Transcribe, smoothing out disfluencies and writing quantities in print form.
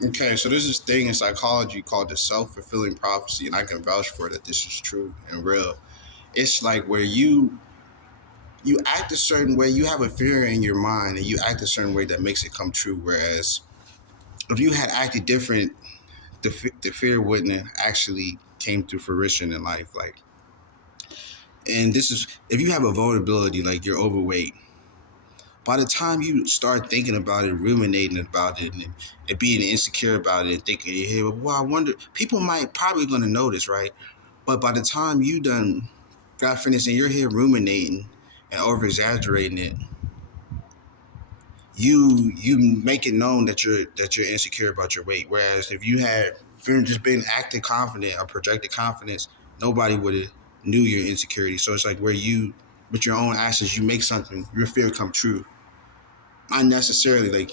Okay, so there's this thing in psychology called the self-fulfilling prophecy, and I can vouch for that this is true and real. It's like where you act a certain way, you have a fear in your mind, and you act a certain way that makes it come true. Whereas if you had acted different, the fear wouldn't have actually came to fruition in life. Like, and this is if you have a vulnerability, like you're overweight. By the time you start thinking about it, ruminating about it, and being insecure about it, and thinking in your head, well, I wonder, people might probably going to notice, right? But by the time you done got finished in your head ruminating and over exaggerating it, you make it known that you're insecure about your weight. Whereas if you had just been acting confident or projected confidence, nobody would have knew your insecurity. So it's like where you, with your own actions, you make something your fear come true. Not necessarily like